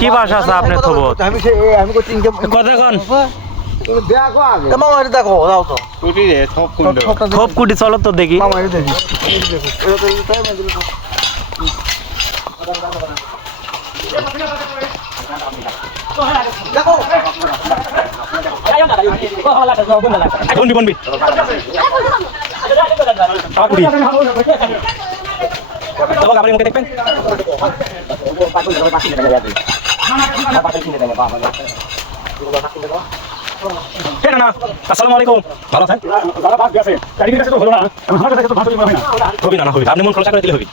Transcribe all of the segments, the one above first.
কি ভাষা আছে আপনি থোপ কুটি চলো তো দেখি দেখবেন আসসালামু আলাইকুম ভালো আছেন আপনি মন খোলা করে দিলে হবে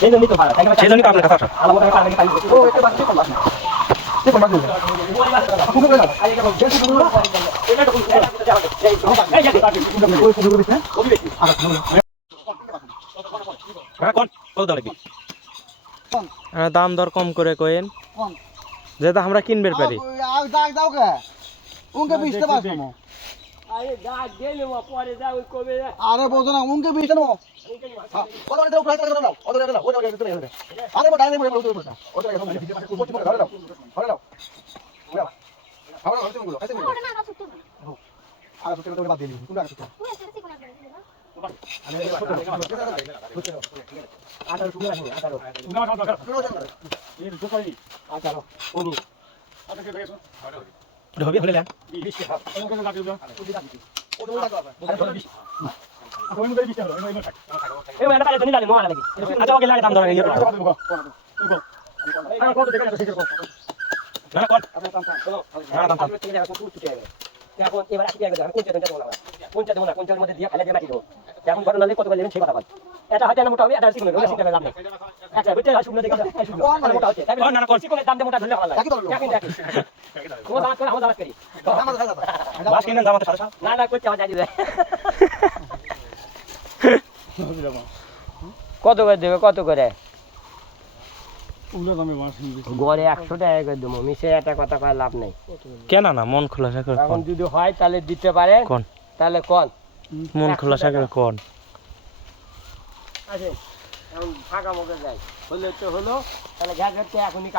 সেই জন্যই তো আপনার কথা দাম দর কম করে কইেন যেটা আমরা কিনবে পারি আরে বোঝো না উনকে বিশ দেবো এখন ঘটনা কত বললেন সেই কথা বল এটা হয়তো না মোটা হবে এটা শিখুন রোজ শিখতে লাভ নেই আচ্ছা বুঝতে আর শুনে দেখো মোটা হচ্ছে তাই না কোন শিখুন দাম দে মোটা ধরলে ভালো লাগে একই দেখি কোন দাম করে আমরা দাম করি বাস কিনেন দাম তো সারা না না কই চাও যাই দিবে কত করে দেবে কত করে উলো দামে মাছ গড়ে 100 টাকা করে দেবো মিশে একটা কথা কয় লাভ নেই কেন না মন খোলাসা করে এখন যদি হয় তাহলে দিতে পারে কোন তাহলে কোন মন খোলাসা করে কোন আছে এখন ফাঁকা মগে যায় হলে তো হলো তাহলে গ্যাস এখনই